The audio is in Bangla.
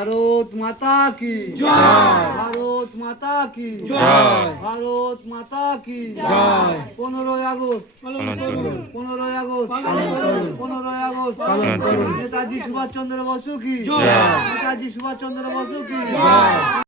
ভারত মাতা কি জয়। ভারত মাতা কি জয়। ভারত মাতা কি জয়। 15ই আগস্ট পালন করুন। 15ই আগস্ট পালন করুন। 15ই আগস্ট পালন করুন। নেতাজি সুভাষচন্দ্র বসু কি জয়। নেতাজি সুভাষচন্দ্র বসু কি জয়।